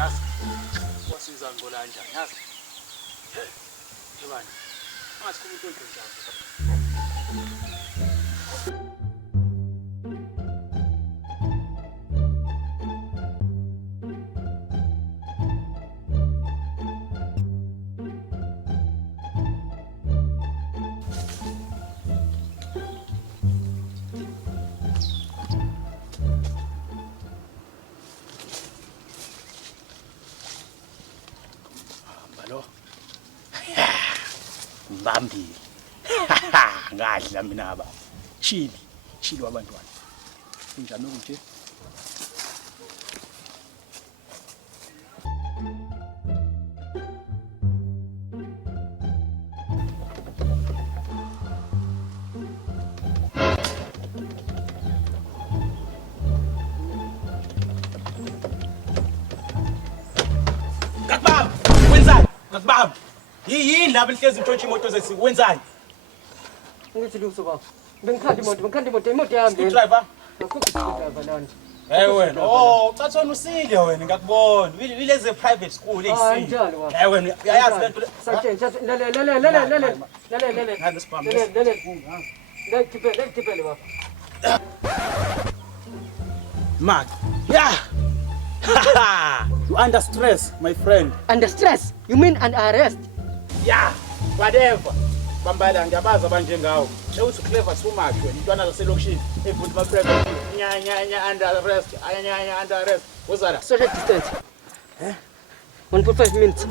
Yazi. Wasiza ngola kanjani yazi? Yebani. Angathi umuntu onjani. Bambi. Ngadla mina baba. Chili wabantwana. Kunjani okunje? Ngakubamba, wenzani? Ngakubamba. Yini laba lihlezi intshontshe imoto zethu wenzani? Ngithi luso baba. Bengikhanda imoto yami. Driver. Driver lana. Hey wena. Oh, ucathona usile wena ngakubona. Wileze private school eyisile. Njalo baba. Hey wena, uyayazi lento. Sakutshela, lele. Ngale sibambe. Lekhiphele baba. Mark. Yeah. You under stress, my friend. Under stress? You mean under arrest? Yeah, whatever. Bambala ngiyabaza abanje ngawo. Ewuthi clever too much wena. Intwana zaselokishini efuthi ma private. Nya under arrest. Nya under arrest. Wozala. Social distance. 1.5 minutes.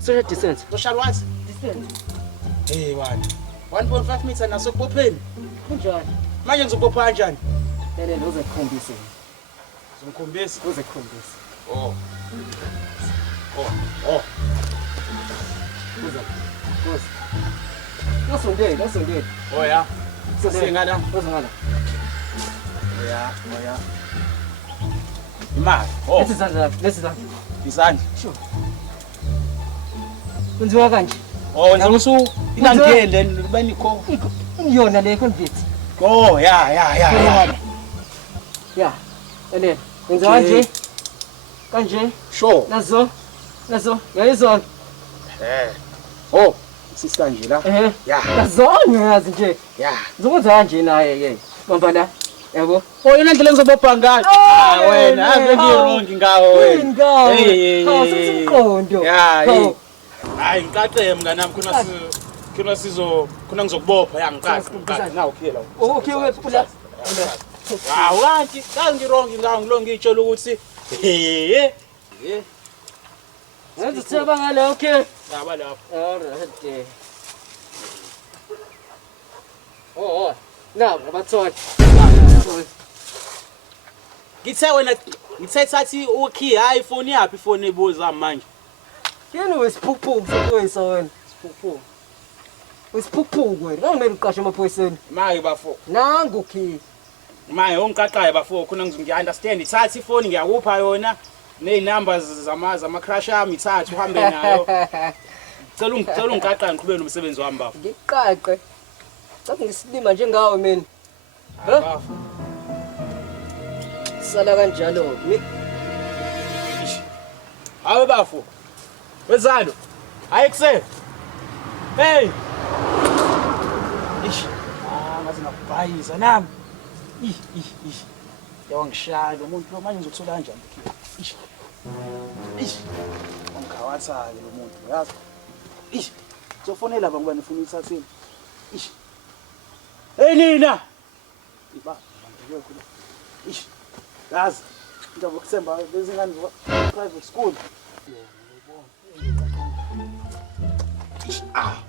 Social distance. Social what? Distance. Hey man. 1.5 minutes naso kubopheni. Kunjani? Manje ngizobopha kanjani? Lele uzekhombise. Uzongikhombisa. Uzekhombisa. Oh. Nosondele. Oh yeah. Singana. Uzongala. Oh yeah. Imali. Oh. Lesi izandla. Izandla. Sure. Kunziwa kanje. Oh, ngizomusu ingangele banikho. Iyona le convict. Oh, yeah. Yeah. Lele. Wenza kanje. Sure. Nazo. Yayizona. Oh, sister nje la. Yeah. Nazona yazi nje. Yeah. Ngizokwenza kanje naye Bamba la. Yabo. Oh, yena ndlela ngizobopha ngayo. Wena, ngiyirong ngawo wena. Hey. Awusiqondo. Yeah. Hayi ngicaceme mnganami khona ngizokubopha yangiqaqa. Ngawo phela. Okay wepula. Hawu kanti ngirong ngawo ngilo ngitshela ukuthi Ngathi siyaba ngale okay. Yaba lapho. Alright. Oh. Nabo bathola. Ngithe sathi ukhi hayi phone yapi phone ebuza manje. Yena wesiphuphu sokwesa wena. Wesiphuphu wena. Ngomele uqashe amaphoyiseni. Maye bafo. Nangu khi. Maye ongiqaqaye bafo khona ngiunderstand ithatha ifoni ngiyakupha yona nezinumbers zama crush yami ithatha uhambe nayo. Cela ungiqaqaye ngiqhubeke nomsebenzi wami bafo. Ngiqaqe. Sathi ngisilima njengawe mina. Bafo. Sala kanjalo. Hawe bafo. Wezalo. Hayi kuse. Hey. Ngathi ngakubhayisa nami. Yawangishaya umuntu lo manje ngizothola kanjani ongikhawathake lo muntu yazi. Sofonela ngoba nifuna ukuthatheni. Hey nina. Iba ngiyokho. Yazi. Into bokusemba lezi ngane private school. Hayi.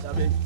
Siyabeni.